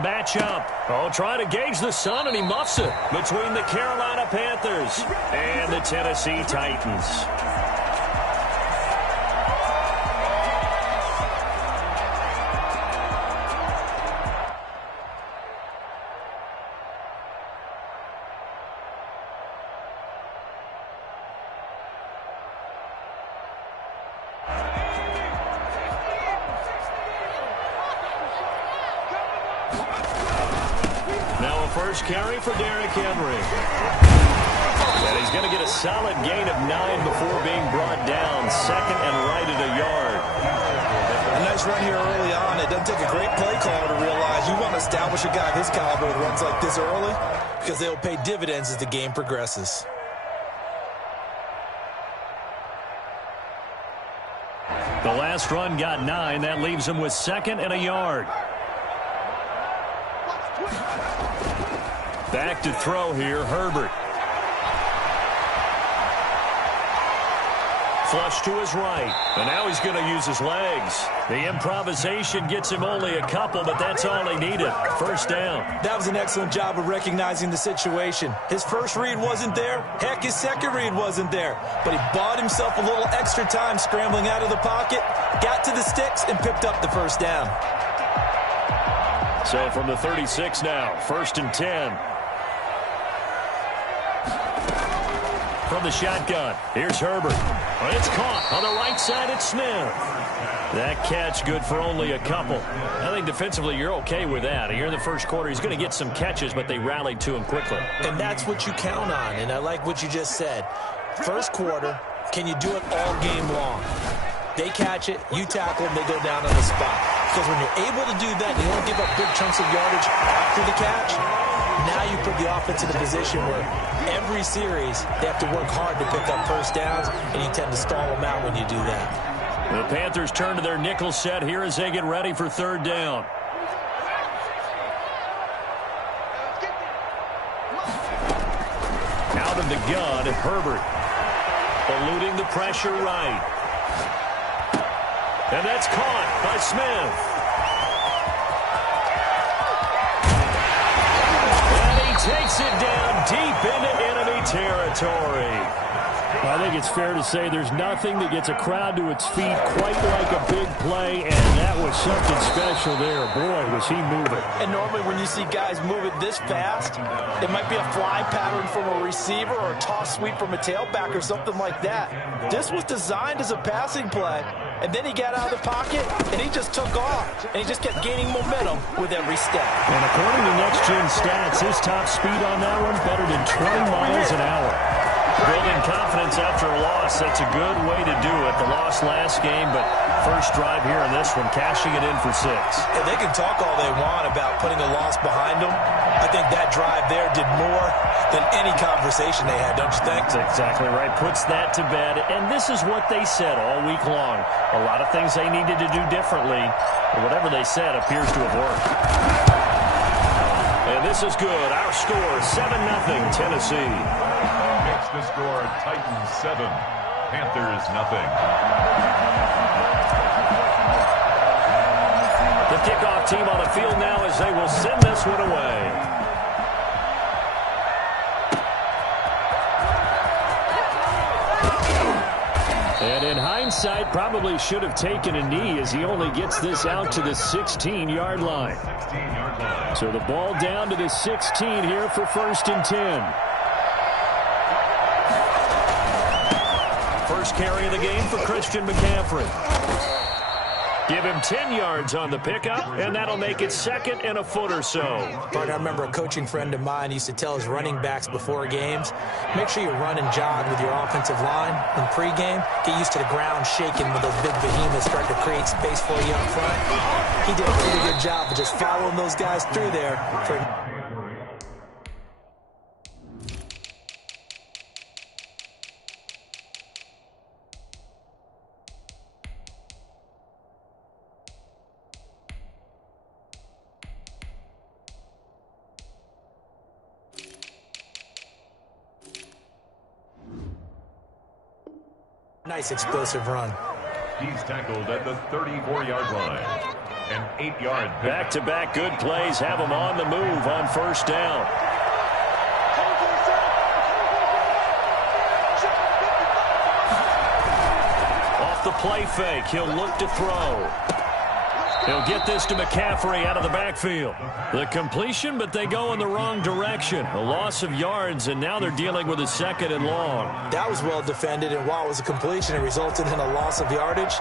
Matchup. Oh, trying to gauge the sun, and he muffs it between the Carolina Panthers and the Tennessee Titans. First carry for Derrick Henry. And he's going to get a solid gain of 9 before being brought down. Second and right at a yard. A nice run here early on. It doesn't take a great play caller to realize you want to establish a guy of his caliber with runs like this early because they'll pay dividends as the game progresses. The last run got 9. That leaves him with second and a yard. Back to throw here, Herbert. Flush to his right, and now he's going to use his legs. The improvisation gets him only a couple, but that's all he needed. First down. That was an excellent job of recognizing the situation. His first read wasn't there. Heck, his second read wasn't there. But he bought himself a little extra time scrambling out of the pocket, got to the sticks, and picked up the first down. So from the 36 now, first and 10. From the shotgun, here's Herbert. It's caught on the right side at Smith. That catch good for only a couple. I think defensively you're okay with that. Here in the first quarter, he's going to get some catches, but they rallied to him quickly. And that's what you count on, and I like what you just said. First quarter, can you do it all game long? They catch it, you tackle them, they go down on the spot. Because when you're able to do that, you don't give up big chunks of yardage after the catch. Now you put the offense in a position where every series they have to work hard to pick up first downs, and you tend to stall them out when you do that. The Panthers turn to their nickel set here as they get ready for third down. Out of the gun, Herbert. Eluding the pressure right. And that's caught by Smith. And he takes it down deep into enemy territory. I think it's fair to say there's nothing that gets a crowd to its feet quite like a big play, and that was something special there. Boy, was he moving. And normally when you see guys move it this fast, it might be a fly pattern from a receiver or a toss sweep from a tailback or something like that. This was designed as a passing play, and then he got out of the pocket, and he just took off, and he just kept gaining momentum with every step. And according to next-gen stats, his top speed on that one better than 20 miles an hour. Building confidence after a loss, that's a good way to do it. The loss last game, but first drive here in this one, cashing it in for 6. And they can talk all they want about putting a loss behind them. I think that drive there did more than any conversation they had, don't you think? That's exactly right. Puts that to bed. And this is what they said all week long. A lot of things they needed to do differently. But whatever they said appears to have worked. And this is good. Our score, 7-0 Tennessee. Makes the score Titans 7, Panthers 0. The kickoff team on the field now as they will send this one away. And in hindsight, probably should have taken a knee as he only gets this out to the 16-yard line. So the ball down to the 16 here for first and 10. First carry of the game for Christian McCaffrey. Give him 10 yards on the pickup, and that'll make it second and a foot or so. But I remember a coaching friend of mine used to tell his running backs before games, make sure you run and jog with your offensive line in pregame. Get used to the ground shaking when those big behemoths start to create space for you up front. He did a pretty good job of just following those guys through there for nice explosive run. He's tackled at the 34-yard line. An 8-yard pickup. Back-to-back good plays have them on the move on first down. Off the play fake, he'll look to throw. He'll get this to McCaffrey out of the backfield. The completion, but they go in the wrong direction. A loss of yards, and now they're dealing with a 2nd and long. That was well defended, and while it was a completion, it resulted in a loss of yardage.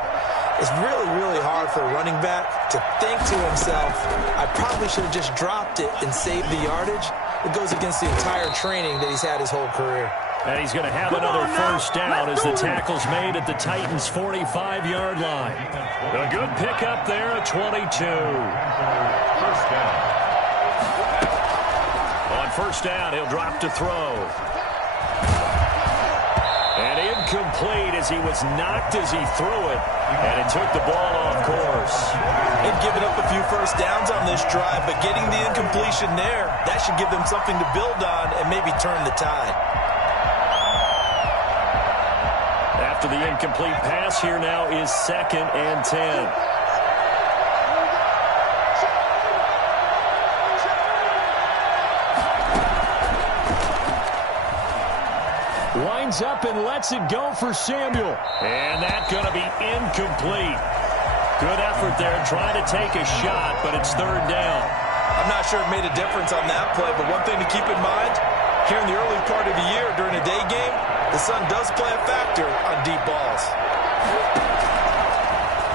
It's really, really hard for a running back to think to himself, I probably should have just dropped it and saved the yardage. It goes against the entire training that he's had his whole career. And he's going to have another first down as the tackle's made at the Titans' 45-yard line. A good pickup there at 22. First down. On first down, he'll drop to throw. And incomplete as he was knocked as he threw it. And it took the ball off course. They've given up a few first downs on this drive, but getting the incompletion there, that should give them something to build on and maybe turn the tide. After the incomplete pass, here now is 2nd and 10. Winds up and lets it go for Samuel. And that's going to be incomplete. Good effort there trying to take a shot, but it's 3rd down. I'm not sure it made a difference on that play, but one thing to keep in mind, here in the early part of the year during a day game, the sun does play a factor on deep balls.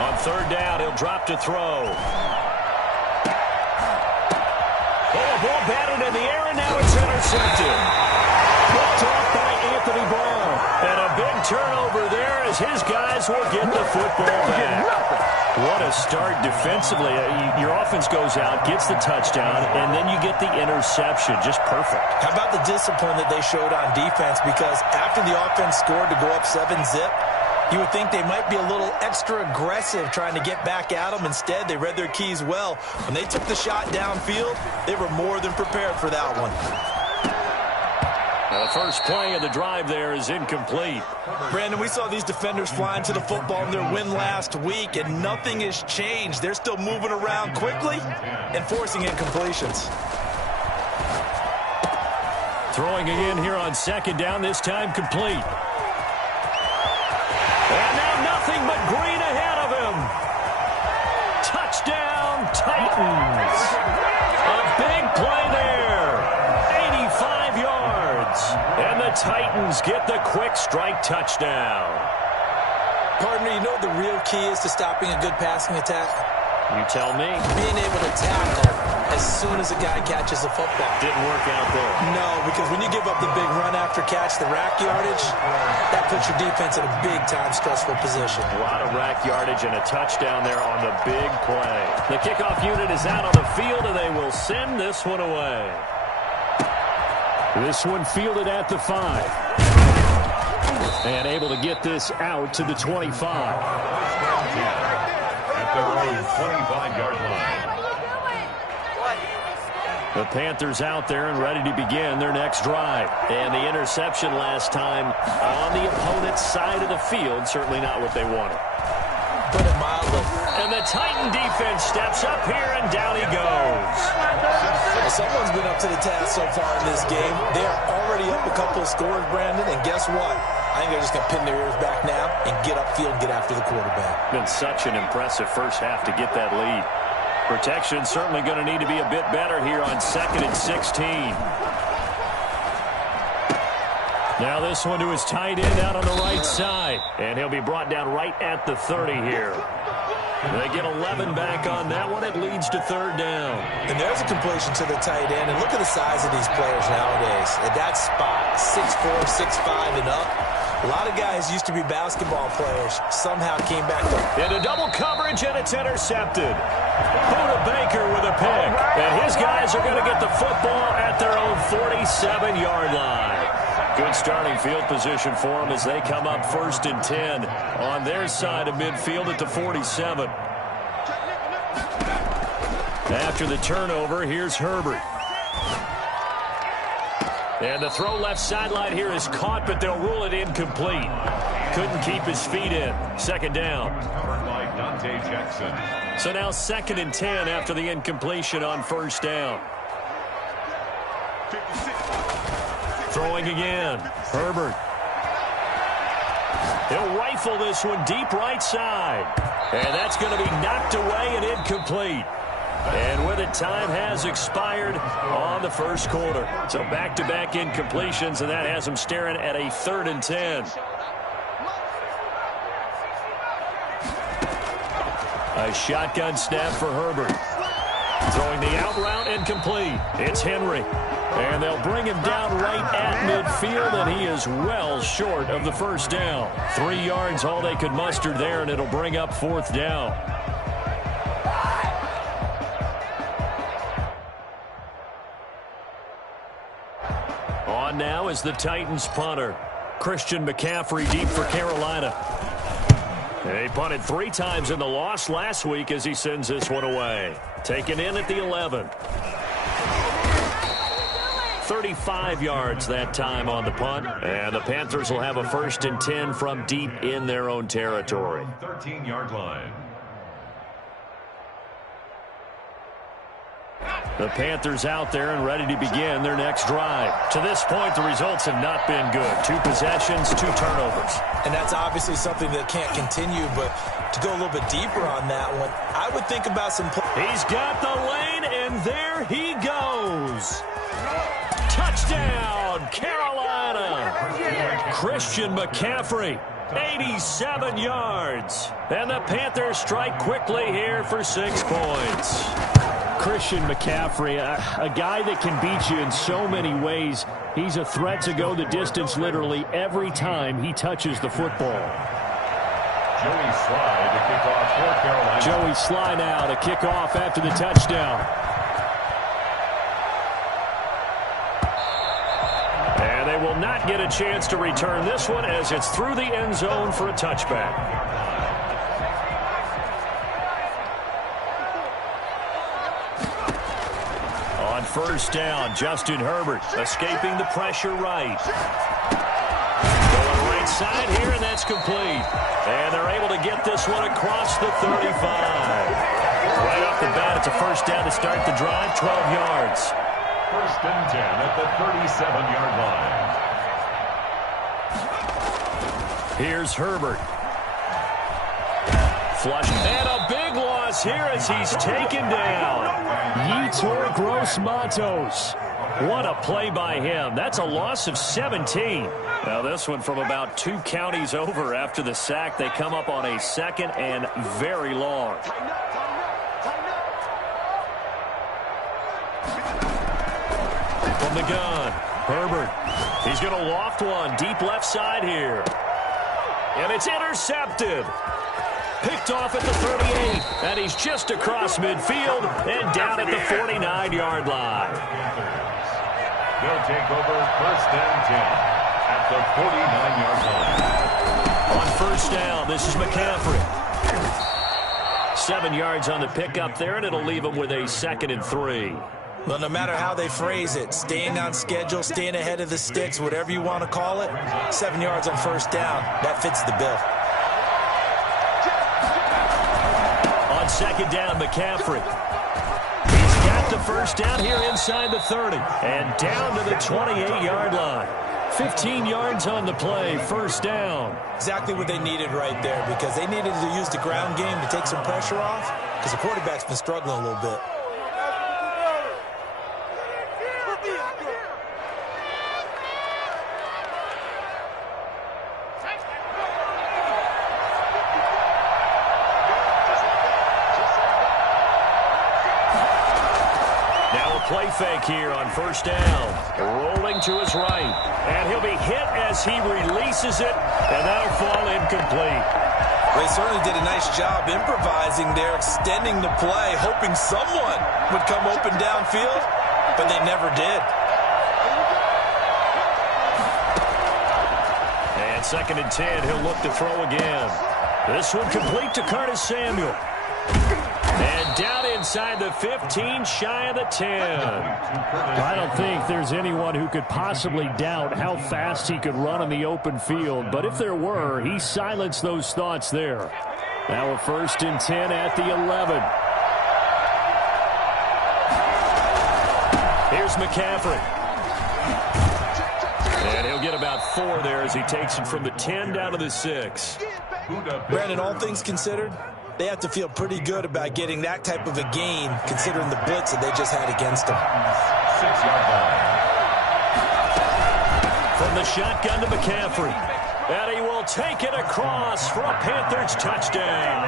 On 3rd down, he'll drop to throw. Oh, a ball batted in the air, and now it's intercepted. Picked off by Anthony Brown. And a big turnover there as his guys will get the football back. What a start defensively. Your offense goes out, gets the touchdown, and then you get the interception. Just perfect. How about the discipline that they showed on defense? Because after the offense scored to go up 7-zip, you would think they might be a little extra aggressive trying to get back at them. Instead, they read their keys well. When they took the shot downfield, they were more than prepared for that one. Now the first play of the drive there is incomplete. Brandon, we saw these defenders flying to the football in their win last week, and nothing has changed. They're still moving around quickly and forcing incompletions. Throwing again here on 2nd down, this time complete. And now nothing but green ahead of him. Touchdown, Titans. A big play there. 85 yards. And the Titans get the quick strike touchdown. Partner, you know what the real key is to stopping a good passing attack? You tell me. Being able to tackle as soon as a guy catches the football. Didn't work out there. No, because when you give up the big run after catch, the rack yardage, that puts your defense in a big-time stressful position. A lot of rack yardage and a touchdown there on the big play. The kickoff unit is out on the field, and they will send this one away. This one fielded at the 5. And able to get this out to the 25. At their own 25-yard line. The Panthers out there and ready to begin their next drive. And the interception last time on the opponent's side of the field, certainly not what they wanted. Put it mildly. And the Titan defense steps up here, and down he goes. Well, someone's been up to the task so far in this game. They are already up a couple of scores, Brandon, and guess what? I think they're just going to pin their ears back now and get upfield and get after the quarterback. Been such an impressive first half to get that lead. Protection certainly going to need to be a bit better here on 2nd and 16. Now this one to his tight end out on the right side. And he'll be brought down right at the 30 here. They get 11 back on that one. It leads to 3rd down. And there's a completion to the tight end. And look at the size of these players nowadays. At that spot, 6'4", 6'5", and up. A lot of guys used to be basketball players. Somehow came back up. Into double coverage, and it's intercepted. Buda Baker with a pick. And his guys are going to get the football at their own 47-yard line. Good starting field position for them as they come up 1st and 10 on their side of midfield at the 47. After the turnover, here's Herbert. And the throw left sideline here is caught, but they'll rule it incomplete. Couldn't keep his feet in. 2nd down. Dante Jackson. So now 2nd and 10 after the incompletion on first down. Throwing again. Herbert. He'll rifle this one deep right side. And that's going to be knocked away and incomplete. And with it, time has expired on the first quarter. So back-to-back incompletions, and that has them staring at a 3rd and 10. A shotgun snap for Herbert. Throwing the out route incomplete. It's Henry. And they'll bring him down right at midfield, and he is well short of the first down. 3 yards, all they could muster there, and it'll bring up 4th down. On now is the Titans punter. Christian McCaffrey deep for Carolina. He punted 3 times in the loss last week as he sends this one away. Taken in at the 11. 35 yards that time on the punt. And the Panthers will have a 1st and 10 from deep in their own territory. 13-yard line. The Panthers out there and ready to begin their next drive. To this point, the results have not been good. 2 possessions, 2 turnovers. And that's obviously something that can't continue, but to go a little bit deeper on that one, I would think about some... He's got the lane, and there he goes. Touchdown, Carolina. Christian McCaffrey, 87 yards. And the Panthers strike quickly here for 6 points. Christian McCaffrey, a guy that can beat you in so many ways. He's a threat to go the distance literally every time he touches the football. Joey Sly to kick off for Carolina. Joey Sly now to kick off after the touchdown. And they will not get a chance to return this one as it's through the end zone for a touchback. On first down, Justin Herbert escaping the pressure right. Going right side here, and that's complete. And they're able to get this one across the 35. Right off the bat, it's a first down to start the drive, 12 yards. 1st and 10 at the 37-yard line. Here's Herbert. Flush, and a big loss here as he's taken down. Yetur Gross-Matos. What a play by him. That's a loss of 17. Now this one from about 2 counties over after the sack. They come up on a 2nd and very long. From the gun, Herbert. He's going to loft one deep left side here. And it's intercepted. Picked off at the 38, and he's just across midfield and down at the 49-yard line. They'll take over 1st and 10 at the 49-yard line. On first down, this is McCaffrey. 7 yards on the pickup there, and it'll leave him with a 2nd and 3. Well, no matter how they phrase it, staying on schedule, staying ahead of the sticks, whatever you want to call it, 7 yards on first down, that fits the bill. On 2nd down, McCaffrey. He's got the first down here inside the 30 and down to the 28-yard line. 15 yards on the play, first down. Exactly what they needed right there, because they needed to use the ground game to take some pressure off, because the quarterback's been struggling a little bit. Play fake here on first down. Rolling to his right. And he'll be hit as he releases it, and that'll fall incomplete. They certainly did a nice job improvising there, extending the play, hoping someone would come open downfield, but they never did. And 2nd and 10, he'll look to throw again. This one complete to Curtis Samuel. And down inside the 15, shy of the 10. I don't think there's anyone who could possibly doubt how fast he could run on the open field. But if there were, he silenced those thoughts there. Now a 1st and 10 at the 11. Here's McCaffrey. And he'll get about 4 there as he takes it from the 10 down to the 6. Brandon, all things considered, they have to feel pretty good about getting that type of a gain considering the blitz that they just had against them. 6-yard line. From the shotgun to McCaffrey. And he will take it across for a Panthers touchdown.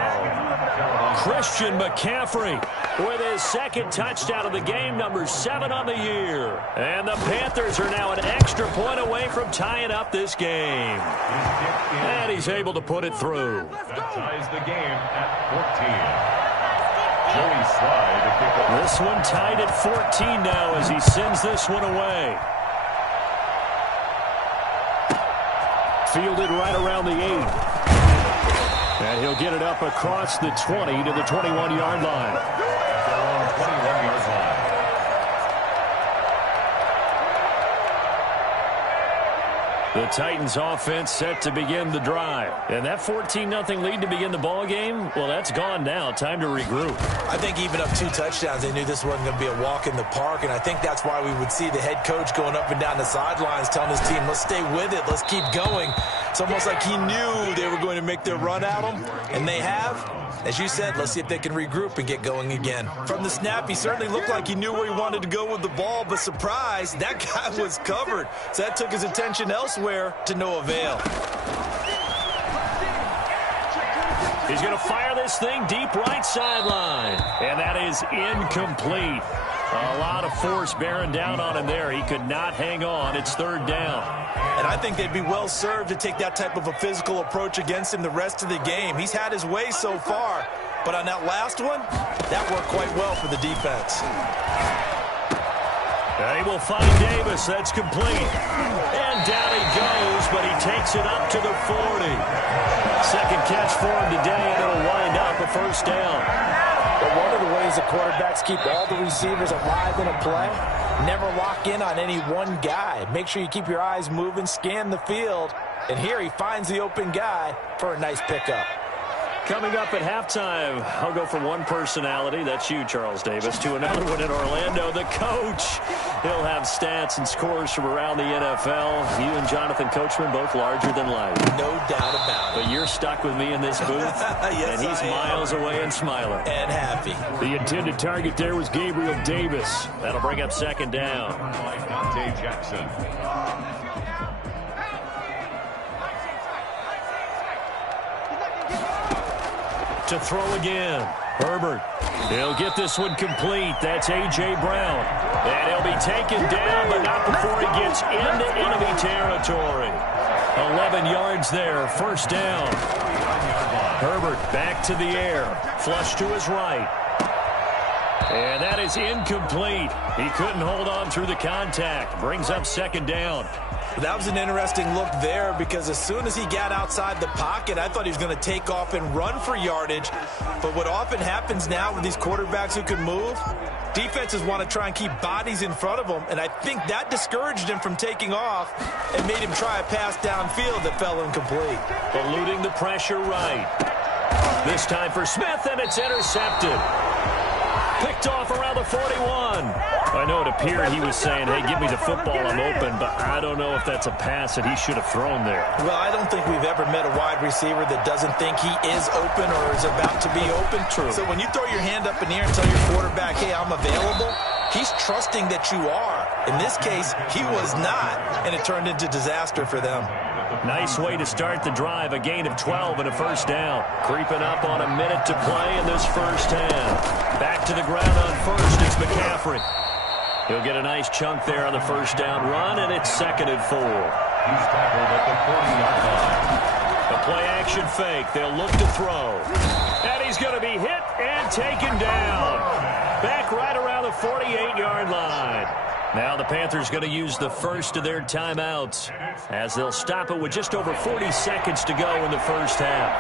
Christian McCaffrey with his 2nd touchdown of the game, number 7 on the year. And the Panthers are now an extra point away from tying up this game. And he's able to put it through. That ties the game at 14. Joey Sly to kick off. This one tied at 14 now as he sends this one away. Fielded right around the 8. And he'll get it up across the 20 to the 21-yard line. 21-yard line. The Titans offense set to begin the drive. And that 14-0 lead to begin the ball game, well, that's gone now. Time to regroup. I think even up 2 touchdowns, they knew this wasn't going to be a walk in the park, and I think that's why we would see the head coach going up and down the sidelines telling his team, let's stay with it, let's keep going. It's almost like he knew they were going to make their run at him, and they have. As you said, let's see if they can regroup and get going again. From the snap, he certainly looked like he knew where he wanted to go with the ball, but surprise, that guy was covered. So that took his attention elsewhere to no avail. He's going to fire this thing deep right sideline. And that is incomplete. A lot of force bearing down on him there. He could not hang on. It's 3rd down. And I think they'd be well served to take that type of a physical approach against him the rest of the game. He's had his way so far, but on that last one, that worked quite well for the defense. He will find Davis. That's complete. And down he goes, but he takes it up to the 40. 2nd catch for him today, and it'll wind up a 1st down. But one of the ways the quarterbacks keep all the receivers alive in a play, never lock in on any one guy. Make sure you keep your eyes moving, scan the field. And here he finds the open guy for a nice pickup. Coming up at halftime, I'll go from one personality, that's you, Charles Davis, to another one in Orlando, the coach. He'll have stats and scores from around the NFL. You and Jonathan Coachman, both larger than life. No doubt about it. But you're stuck with me in this booth, yes, and he's miles away and smiling. And happy. The intended target there was Gabriel Davis. That'll bring up 2nd down. Dante Jackson. To throw again. Herbert. He'll get this one complete. That's A.J. Brown. And he'll be taken down, but not before he gets into enemy territory. 11 yards there. 1st down. Herbert back to the air. Flush to his right. And that is incomplete. He couldn't hold on through the contact. Brings up 2nd down. That was an interesting look there because as soon as he got outside the pocket, I thought he was going to take off and run for yardage. But what often happens now with these quarterbacks who can move, defenses want to try and keep bodies in front of them, and I think that discouraged him from taking off and made him try a pass downfield that fell incomplete. Eluding the pressure right. This time for Smith, and it's intercepted. Picked off around the 41. I know it appeared he was saying, hey, give me the football, I'm open, but I don't know if that's a pass that he should have thrown there. Well, I don't think we've ever met a wide receiver that doesn't think he is open or is about to be open. True. So when you throw your hand up in the air and tell your quarterback, hey, I'm available, he's trusting that you are. In this case, he was not, and it turned into disaster for them. Nice way to start the drive, a gain of 12 and a 1st down. Creeping up on a minute to play in this 1st half. Back to the ground on 1st, it's McCaffrey. He'll get a nice chunk there on the 1st down run, and it's 2nd and 4. He's tackled at the 40-yard line. A play-action fake. They'll look to throw. And he's going to be hit and taken down. Back right around the 48-yard line. Now the Panthers going to use the first of their timeouts as they'll stop it with just over 40 seconds to go in the 1st half.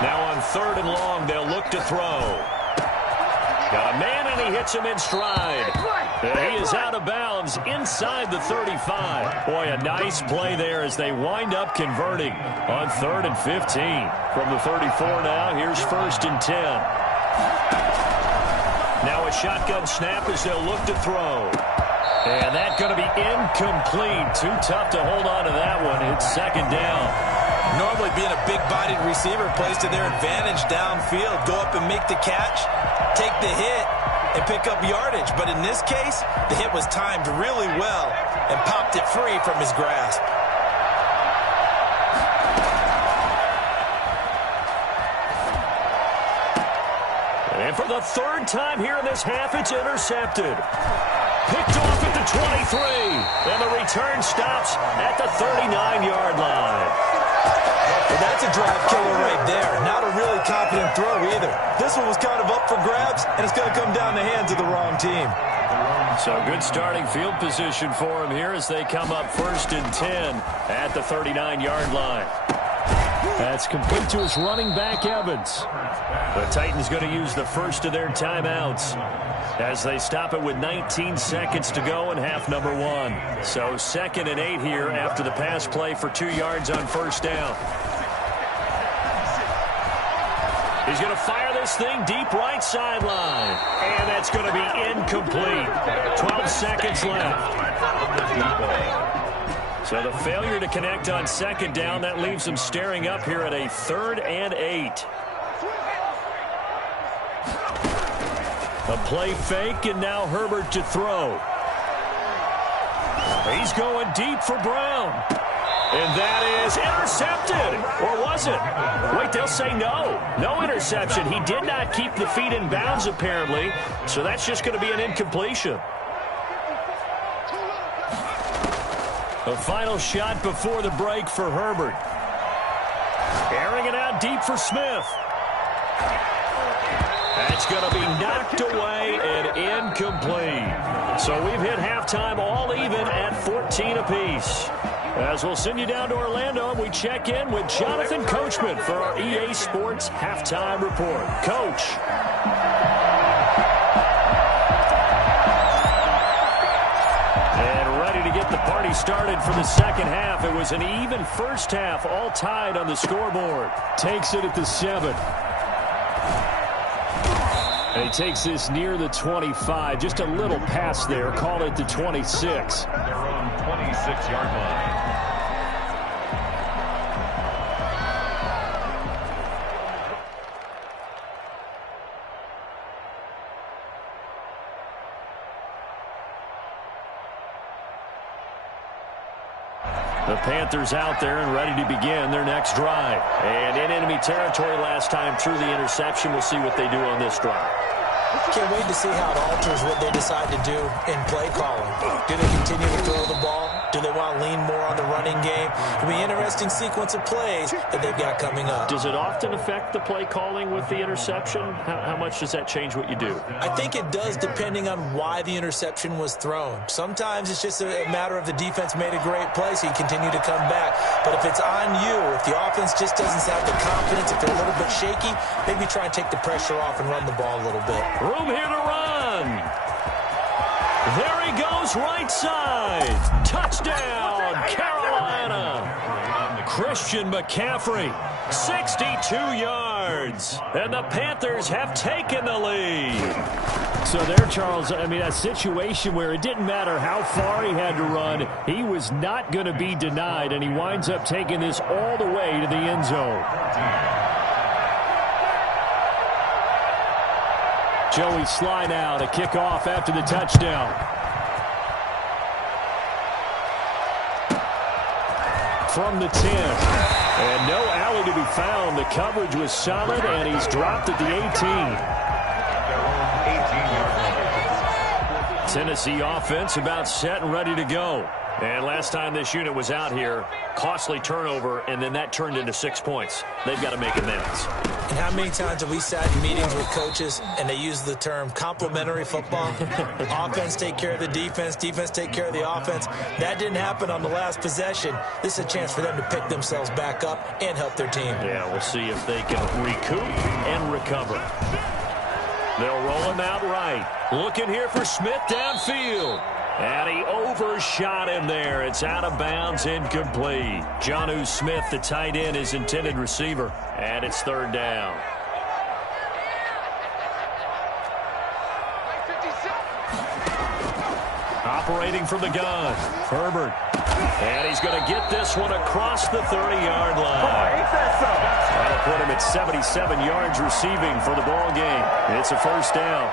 Now on 3rd and long, they'll look to throw. Got a man, and he hits him in stride. He is out of bounds inside the 35. Boy, a nice play there as they wind up converting on 3rd and 15. From the 34 now, here's 1st and 10. Now a shotgun snap as they'll look to throw. And that's going to be incomplete. Too tough to hold on to that one. It's 2nd down. Normally being a big-bodied receiver plays to their advantage downfield. Go up and make the catch, take the hit, and pick up yardage. But in this case, the hit was timed really well and popped it free from his grasp. And for the 3rd time here in this half, it's intercepted. Picked off at the 23. And the return stops at the 39-yard line. Well, that's a drive killer right there. Not a really confident throw either. This one was kind of up for grabs, and it's going to come down the hands of the wrong team. So good starting field position for him here as they come up 1st and 10 at the 39-yard line. That's complete to his running back, Evans. The Titans going to use the first of their timeouts as they stop it with 19 seconds to go in half number 1. So 2nd and 8 here after the pass play for 2 yards on 1st down. He's going to fire this thing deep right sideline. And that's going to be incomplete. 12 seconds left. So the failure to connect on 2nd down, that leaves them staring up here at a 3rd and 8. A play fake, and now Herbert to throw. He's going deep for Brown. And that is intercepted. Or was it? Wait, they'll say no. No interception. He did not keep the feet in bounds, apparently. So that's just going to be an incompletion. A final shot before the break for Herbert. Airing it out deep for Smith. That's going to be knocked away and incomplete. So we've hit halftime all even at 14 apiece. As we'll send you down to Orlando, and we check in with Jonathan Coachman for our EA Sports Halftime Report. Coach. And ready to get the party started for the 2nd half. It was an even 1st half, all tied on the scoreboard. Takes it at the 7. And he takes this near the 25. Just a little pass there. Call it the 26. Their own 26-yard line. The Panthers out there and ready to begin their next drive. And in enemy territory last time through the interception. We'll see what they do on this drive. Can't wait to see how it alters what they decide to do in play calling. Do they continue to throw the ball? Do they want to lean more on the running game? It'll be an interesting sequence of plays that they've got coming up. Does it often affect the play calling with the interception? How much does that change what you do? I think it does depending on why the interception was thrown. Sometimes it's just a matter of the defense made a great play, so you continue to come back. But if it's on you, if the offense just doesn't have the confidence, if they're a little bit shaky, maybe try and take the pressure off and run the ball a little bit. Room here to run. There he goes, right side. Touchdown, Carolina. Christian McCaffrey, 62 yards. And the Panthers have taken the lead. So there, Charles, I mean, a situation where it didn't matter how far he had to run, he was not going to be denied, and he winds up taking this all the way to the end zone. Joey slide out, a kickoff after the touchdown. From the 10. And no alley to be found. The coverage was solid, and he's dropped at the 18. Tennessee offense about set and ready to go. And last time this unit was out here, costly turnover, and then that turned into 6 points. They've got to make amends. And how many times have we sat in meetings with coaches and they use the term complementary football? Offense take care of the defense, defense take care of the offense. That didn't happen on the last possession. This is a chance for them to pick themselves back up and help their team. Yeah, we'll see if they can recoup and recover. They'll roll him out right. Looking here for Smith downfield. And he overshot him there. It's out of bounds, incomplete. Jonnu Smith, the tight end, his intended receiver. And it's third down. Operating from the gun, Herbert. And he's going to get this one across the 30-yard line. That'll put him at 77 yards receiving for the ball game. It's a first down.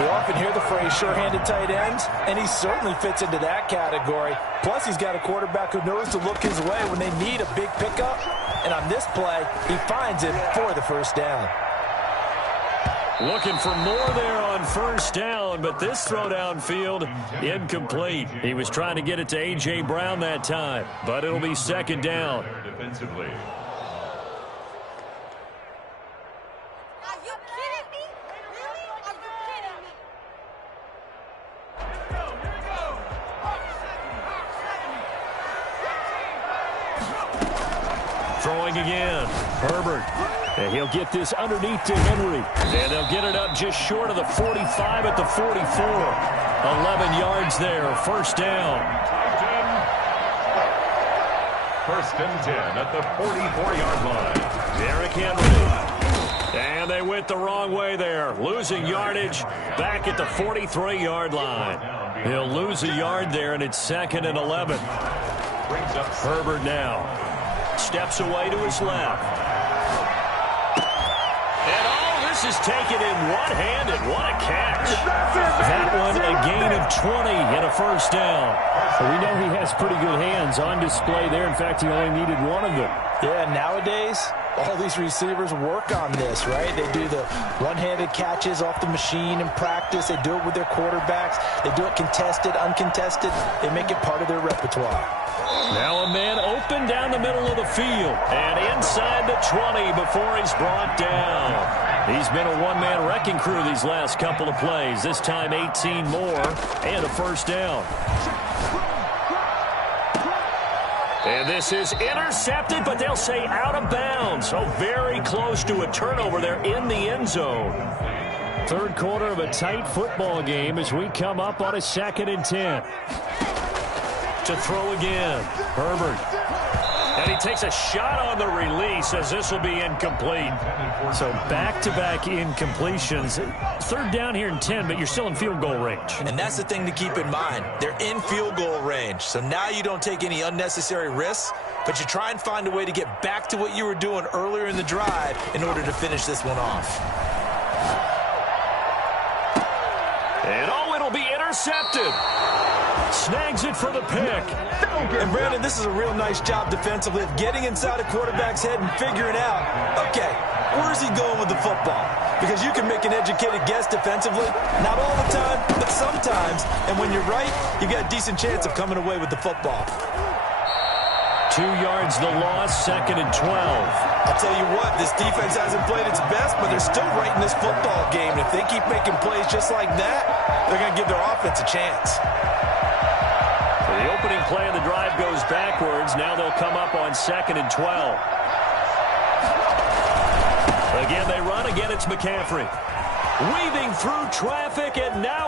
We often hear the phrase sure-handed tight ends, and he certainly fits into that category. Plus, he's got a quarterback who knows to look his way when they need a big pickup. And on this play, he finds it for the first down. Looking for more there on first down, but this throw downfield, incomplete. He was trying to get it to A.J. Brown that time, but it'll be second down. Defensively. Are you kidding me? Really? Are you kidding me? Throwing again, Herbert. And he'll get this underneath to Henry. And they'll get it up just short of the 45 at the 44. 11 yards there, first down. First and 10 at the 44-yard line. Derrick Henry. And they went the wrong way there. Losing yardage back at the 43-yard line. He'll lose a yard there, and it's second and 11. Herbert now steps away to his left. And all this is taken in one-handed. What a catch. That one a gain of 20 and a first down. Well, we know he has pretty good hands on display there. In fact, he only needed one of them. Yeah, nowadays, all these receivers work on this, right? They do the one-handed catches off the machine in practice. They do it with their quarterbacks. They do it contested, uncontested. They make it part of their repertoire. Now a man open down the middle of the field and inside the 20 before he's brought down. He's been a one-man wrecking crew these last couple of plays. This time 18 more and a first down. And this is intercepted, but they'll say out of bounds. So very close to a turnover there in the end zone. Third quarter of a tight football game as we come up on a 2nd and 10. To throw again, Herbert. And he takes a shot on the release as this will be incomplete. So back-to-back incompletions. Third down here and 10, but you're still in field goal range. And that's the thing to keep in mind. They're in field goal range. So now you don't take any unnecessary risks, but you try and find a way to get back to what you were doing earlier in the drive in order to finish this one off. And oh, it'll be intercepted. Snags it for the pick. And Brandon, this is a real nice job defensively of getting inside a quarterback's head and figuring out, okay, where's he going with the football? Because you can make an educated guess defensively, not all the time, but sometimes. And when you're right, you've got a decent chance of coming away with the football. 2 yards the loss, 2nd and 12. I'll tell you what, this defense hasn't played its best, but they're still right in this football game. And if they keep making plays just like that, they're going to give their offense a chance. The opening play of the drive goes backwards. Now they'll come up on 2nd and 12. Again, they run. Again, it's McCaffrey. Weaving through traffic, and now